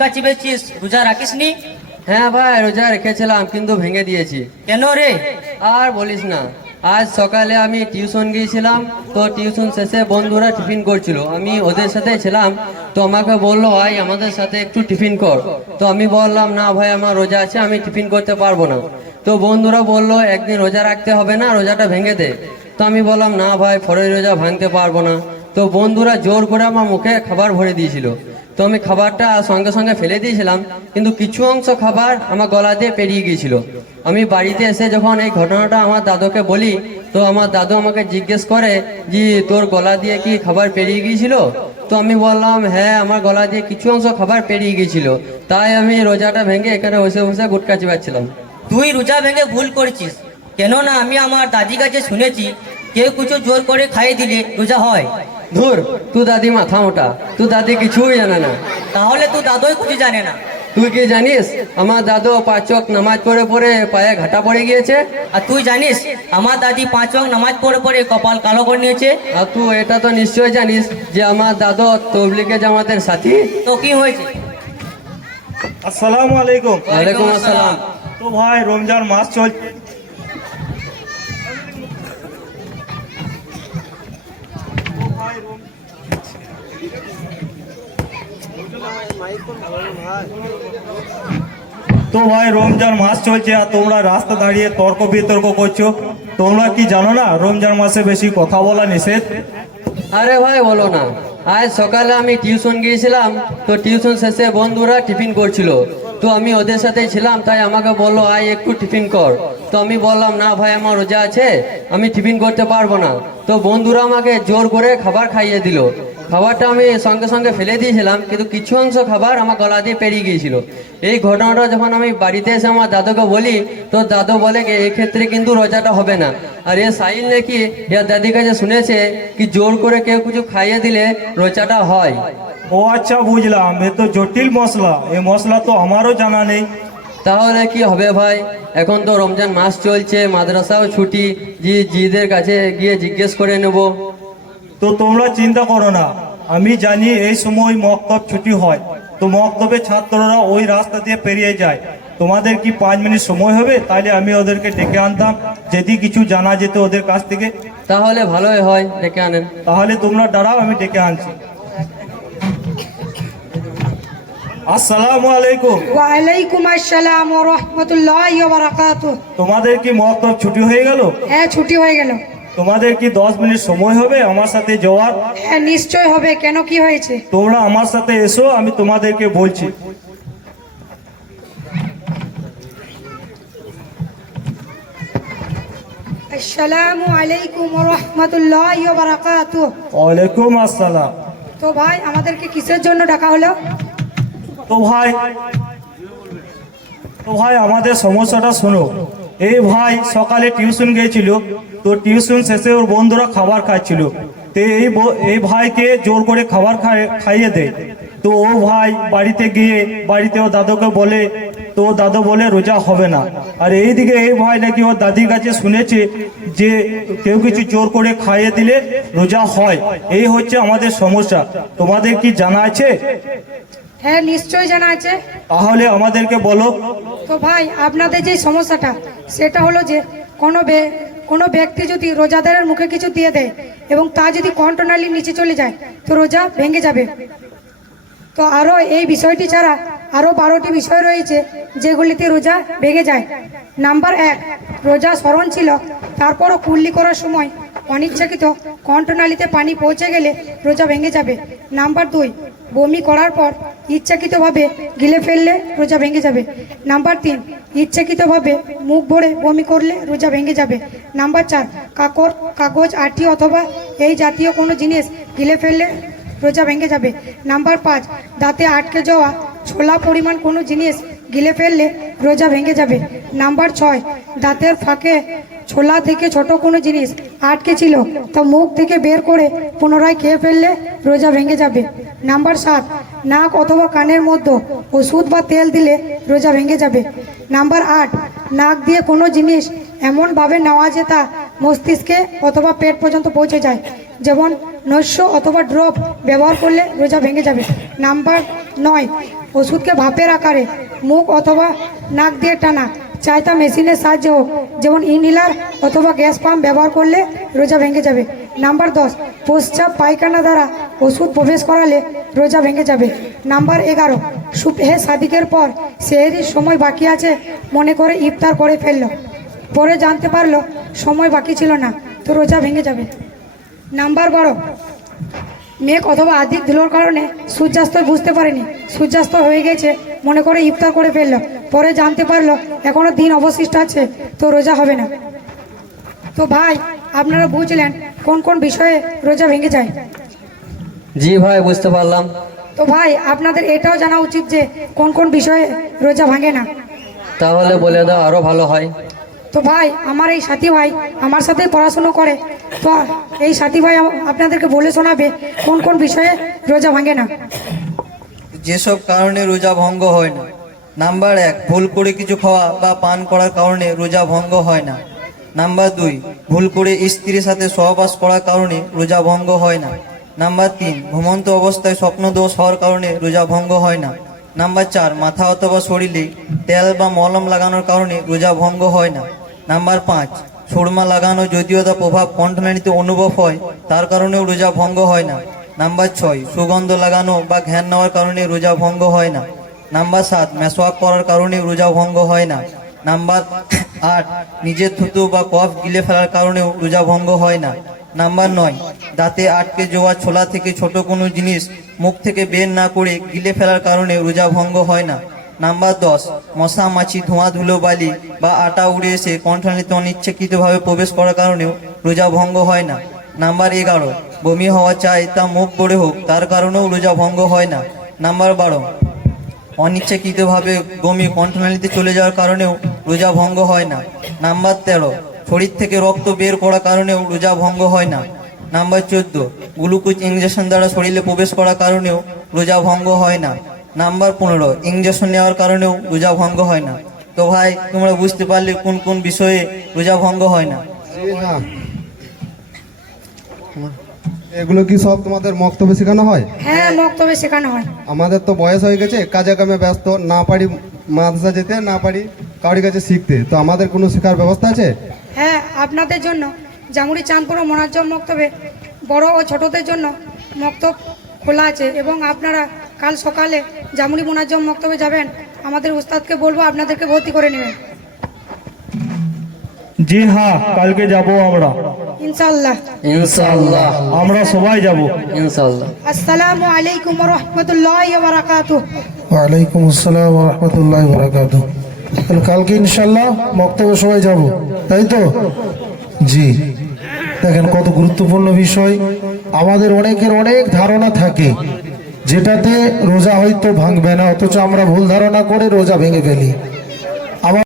গুটকা চিবেছিস, রোজা রাখিসনি? হ্যাঁ ভাই, রোজা রেখেছিলাম কিন্তু ভেঙে দিয়েছি। কেন রে? আর বলিস না, আজ সকালে আমি টিউশন গিয়েছিলাম, তো টিউশন শেষে বন্ধুরা টিফিন করছিল, আমি ওদের সাথে ছিলাম। তো আমাকে বললো ভাই আমাদের সাথে একটু টিফিন কর। তো আমি বললাম না ভাই, আমার রোজা আছে, আমি টিফিন করতে পারবো না। তো বন্ধুরা বললো একদিন রোজা রাখতে হবে না, রোজাটা ভেঙে দে। তো আমি বললাম না ভাই, ফরজ রোজা ভাঙতে পারবো না। তো বন্ধুরা জোর করে আমার মুখে খাবার ভরে দিয়েছিল। তো আমি খাবারটা সঙ্গে সঙ্গে ফেলে দিয়েছিলাম, কিন্তু কিছু অংশ খাবার আমার গলা দিয়ে পেরিয়ে গিয়েছিল। আমি বাড়িতে এসে যখন এই ঘটনাটা আমার দাদুকে বলি, তো আমার দাদু আমাকে জিজ্ঞেস করে যে তোর গলা দিয়ে কি খাবার পেরিয়ে গিয়েছিল? তো আমি বললাম হ্যাঁ, আমার গলা দিয়ে কিছু অংশ খাবার পেরিয়ে গিয়েছিল, তাই আমি রোজাটা ভেঙে এখানে বসে বসে গুটকা চিবাচ্ছিলাম। তুই রোজা ভেঙে ভুল করেছিস, কেননা আমি আমার দাদির কাছে শুনেছি কেউ কিছু জোর করে খাইয়ে দিলে রোজা হয়। ধুর, তুই দাদি মাথা মোটা, তুই দাদি কিছুই জানে না। তাহলে তুই দাদুই কিছু জানে না। তুই কি জানিস আমার দাদু 5 ওয়াক্ত নামাজ পড়ে পড়ে পায়ে ঘাটা পড়ে গিয়েছে? আর তুই জানিস আমার দাদি 5 ওয়াক্ত নামাজ পড়ে পড়ে কপাল কালো করে নিয়েছে? আর তুই এটা তো নিশ্চয় জানিস যে আমার দাদু তবলিগে জামাতের সাথী। তো কি হয়েছে? আসসালামু আলাইকুম। ওয়ালাইকুম আসসালাম। তো ভাই রমজান মাস চল তো ভাই রমজান মাস চলছে আর তোমরা রাস্তা দাঁড়িয়ে তর্ক বিতর্ক করছো। তোমরা কি জানো না রমজান মাসে বেশি কথা বলা নিষেধ? আরে ভাই বলো না, আজ সকালে আমি টিউশন গিয়েছিলাম, তো টিউশন শেষে বন্ধুরা টিফিন করছিল, তো আমি ওদের সাথেই ছিলাম, তাই আমাকে বললো আয় একটু টিফিন কর। তো আমি বললাম না ভাই, আমার রোজা আছে, আমি টিফিন করতে পারবো না। তো বন্ধুরা আমাকে জোর করে খাবার খাইয়ে দিল। খাবারটা আমি সঙ্গে সঙ্গে ফেলে দিয়েছিলাম, কিন্তু কিছু অংশ খাবার আমার গলা দিয়ে পেরিয়ে গিয়েছিল। এই ঘটনাটা যখন আমি বাড়িতে এসে আমার দাদুকে বলি, তো দাদু বলে কি এই ক্ষেত্রে কিন্তু রোজাটা হবে না। আর এ সাইল নাকি এর দাদির কাছে শুনেছে কি জোর করে কেউ কিছু খাইয়ে দিলে রোজাটা হয়। ও আচ্ছা, বুঝলাম, এ তো জটিল মশলা, এই মশলা তো আমারও জানা নেই। তাহলে কি হবে ভাই, এখন তো রমজান মাস চলছে, মাদ্রাসাও ছুটি, জিদের কাছে গিয়ে জিজ্ঞেস করে নেব। তো তোমরা চিন্তা করো না, আমি জানি এই সময় মক্তব ছুটি হয়, তো মক্তবে ছাত্ররা ওই রাস্তা দিয়ে পেরিয়ে যায়। তোমাদের কি 5 মিনিট সময় হবে? তাইলে আমি ওদেরকে ডেকে আনতাম, যদি কিছু জানা যেত ওদের কাছ থেকে। তাহলে ভালোই হয়, ডেকে আনেন। তাহলে তোমরা দাঁড়াও, আমি ডেকে আনছি। আসসালামু আলাইকুম। ওয়ালাইকুম আসসালাম ওয়া রাহমাতুল্লাহি ওয়া বারাকাতুহু। তোমাদের কি মক্তব ছুটি হয়ে গেল? হ্যাঁ, ছুটি হয়ে গেল। তোমাদের কি 10 মিনিট সময় হবে আমার সাথে যাওয়ার? হ্যাঁ, নিশ্চয় হবে, কেন কি হয়েছে? তোমরা আমার সাথে এসো, আমি তোমাদেরকে বলছি। আসসালামু আলাইকুম ওয়া রাহমাতুল্লাহি ওয়া বারাকাতুহু। ওয়ালাইকুম আসসালাম। তো ভাই আমাদেরকে কিসের জন্য ডাকা হলো? তো ভাই আমাদের সমস্যাটা শোনো। এই ভাই সকালে টিউশন গিয়েছিল, তো টিউশন শেষে ওর বন্ধুরা খাবার খাচ্ছিল, তো এই ভাইকে জোর করে খাবার খাইয়ে দেয়। তো ও ভাই বাড়িতে গিয়ে বাড়িতে ও দাদুকে বলে, তো দাদু বলে রোজা হবে না। আর এইদিকে এই ভাই নাকি ওর দাদির কাছে শুনেছে যে কেউ কিছু জোর করে খাইয়ে দিলে রোজা হয়। এই হচ্ছে আমাদের সমস্যা। তোমাদের কি জানা আছে? হ্যাঁ, নিশ্চয় জানা আছে। তাহলে আমাদেরকে বলো। তো ভাই আপনাদের যে সমস্যাটা সেটা হলো যে কোনো ব্যক্তি যদি রোজাদারের মুখে কিছু দিয়ে দেয় এবং তা যদি কন্ট্রোনালির নিচে চলে যায় তো রোজা ভেঙে যাবে। তো আরও এই বিষয়টি ছাড়া আরও 12টি বিষয় রয়েছে যেগুলিতে রোজা ভেঙে যায়। নাম্বার 1, রোজা স্মরণ ছিল তারপরও কুল্লি করার সময় অনিচ্ছাকৃত কণ্ঠনালীতে পানি পৌঁছে গেলে রোজা ভেঙে যাবে। নাম্বার 2, বমি করার পর ইচ্ছাকৃতভাবে গিলে ফেললে রোজা ভেঙে যাবে। নাম্বার 3, ইচ্ছাকৃতভাবে মুখ ভরে বমি করলে রোজা ভেঙে যাবে। নাম্বার 4, কাগজ, আঠি অথবা এই জাতীয় কোনো জিনিস গিলে ফেললে রোজা ভেঙে যাবে। নাম্বার 5, দাঁতে আটকে যাওয়া ছোলা পরিমাণ কোনো জিনিস গিলে ফেললে রোজা ভেঙে যাবে। নাম্বার 6, দাঁতের ফাঁকে ছোলা থেকে ছোট কোনো জিনিস আটকে ছিল তা মুখ থেকে বের করে পুনরায় খেয়ে ফেললে রোজা ভেঙে যাবে। নাম্বার 7, নাক অথবা কানের মধ্যে ওষুধ বা তেল দিলে রোজা ভেঙে যাবে। নাম্বার 8, নাক দিয়ে কোনো জিনিস এমনভাবে নেওয়া যে তা মস্তিষ্কে অথবা পেট পর্যন্ত পৌঁছে যায়, যেমন নস্য অথবা ড্রপ ব্যবহার করলে রোজা ভেঙে যাবে। নাম্বার 9, ওষুধকে ভাপের আকারে মুখ অথবা নাক দিয়ে টানা, চাই তা মেশিনের সাহায্যে হোক, যেমন ইনহেলার অথবা গ্যাস পাম্প ব্যবহার করলে রোজা ভেঙে যাবে। নাম্বার 10, প্রস্রাব পায়খানা দ্বারা ওষুধ প্রবেশ করালে রোজা ভেঙে যাবে। নাম্বার 11, সুবহে সাদিকের পর সেহরির সময় বাকি আছে মনে করে ইফতার করে ফেললো, পরে জানতে পারলো সময় বাকি ছিল না, তো রোজা ভেঙে যাবে। নাম্বার 12, মেঘ অথবা আধিক ধুলোর কারণে সূর্যাস্ত বুঝতে পারেনি, সূর্যাস্ত হয়ে গেছে মনে করে ইফতার করে ফেললো, পরে জানতে পারলো এখনো দিন অবশিষ্ট আছে, তো রোজা হবে না। তো ভাই, আপনারা বুঝলেন কোন কোন বিষয়ে রোজা ভেঙে যায়? জি ভাই, বুঝতে পারলাম। তো ভাই, আপনাদের এটাও জানা উচিত যে কোন কোন বিষয়ে রোজা ভাঙে না। তাহলে বলে দাও, আরো ভালো হয়। তো ভাই, আমার এই সাথী ভাই আমার সাথেই পড়াশুনো করে, তো এই সাথী ভাই আপনাদেরকে বলে শোনাবে কোন কোন বিষয়ে রোজা ভাঙে না। যেসব কারণে রোজা ভঙ্গ হয় না। নাম্বার 1, ভুল করে কিছু খাওয়া বা পান করার কারণে রোজা ভঙ্গ হয় না। নাম্বার 2, ভুল করে স্ত্রীর সাথে সহবাস করার কারণে রোজা ভঙ্গ হয় না। নাম্বার 3, ঘুমন্ত অবস্থায় স্বপ্নদোষ হওয়ার কারণে রোজা ভঙ্গ হয় না। নাম্বার 4, মাথা অথবা শরীরে তেল বা মলম লাগানোর কারণে রোজা ভঙ্গ হয় না। নাম্বার 5, সুরমা লাগানো যদিও তা প্রভাব কণ্ঠনালীতে অনুভব হয় তার কারণেও রোজা ভঙ্গ হয় না। নাম্বার 6, সুগন্ধ লাগানো বা ঘ্যান নেওয়ার কারণে রোজা ভঙ্গ হয় না। নাম্বার 7, মেসওয়াক করার কারণে রোজা ভঙ্গ হয় না। নাম্বার 8, নিজের থুতু বা কফ গিলে ফেলার কারণেও রোজা ভঙ্গ হয় না। নাম্বার 9, দাঁতে আটকে যাওয়া ছোলা থেকে ছোট কোনো জিনিস মুখ থেকে বের না করে গিলে ফেলার কারণে রোজা ভঙ্গ হয় না। নাম্বার 10, মশা মাছি ধোঁয়া ধুলো বালি বা আটা উড়ে এসে কণ্ঠনালীতে অনিচ্ছাকৃতভাবে প্রবেশ করার কারণেও রোজা ভঙ্গ হয় না। নাম্বার 11, বমি হওয়া চাই তা মুখ পড়ে হোক তার কারণেও রোজা ভঙ্গ হয় না। নাম্বার 12, অনিচ্ছাকৃতভাবে বমি কণ্ঠনালীতে চলে যাওয়ার কারণেও রোজা ভঙ্গ হয় না। নাম্বার 13, শরীর থেকে রক্ত বের করার কারণেও রোজা ভঙ্গ হয় না। নাম্বার 14, গ্লুকোজ ইঞ্জেকশন দ্বারা শরীরে প্রবেশ করার কারণেও রোজা ভঙ্গ হয় না। নাম্বার 15, ইঞ্জেকশন নেওয়ার কারণেও রোজা ভঙ্গ হয় না। তো ভাই, তোমরা বুঝতে পারলে কোন কোন বিষয়ে রোজা ভঙ্গ হয় না। হ্যাঁ, এগুলো কি সব তোমাদের মক্তবে শেখানো হয়? হ্যাঁ, মক্তবে শেখানো হয়। আমাদের তো বয়স হয়ে গেছে, কাজে কামে ব্যস্ত, না পারি মাদ্রাসা যেতে, না পারি কাউরি কাছে শিখতে, তো আমাদের কোনো শেখার ব্যবস্থা আছে? হ্যাঁ, আপনাদের জন্য জামুরি চাঁদপুর ও মোনাজ্জম মক্তবে বড় ও ছোটদের জন্য মক্তব খোলা আছে, এবং আপনারা কাল সকালে জামুরি মোনাজ্জম মক্তবে যাবেন, আমাদের উস্তাদকে বলবো আপনাদেরকে ভর্তি করে নেবেন। জি হ্যাঁ, কালকে যাব আমরা, ইনশাআল্লাহ। ইনশাআল্লাহ, আমরা সবাই যাব। ইনশাআল্লাহ। আসসালামু আলাইকুম ওয়া রাহমাতুল্লাহি ওয়া বারাকাতুহু। ওয়ালাইকুম আসসালাম ওয়া রাহমাতুল্লাহি ওয়া বারাকাতুহু। তাহলে কালকে ইনশাআল্লাহ মক্তবে সবাই যাব, তাই তো? জি, দেখেন কত গুরুত্বপূর্ণ বিষয়। আমাদের অনেকের অনেক ধারণা থাকে যেটাতে রোজা হয়তো ভাঙবে না, অথচ আমরা ভুল ধারণা করে রোজা ভেঙে ফেলি।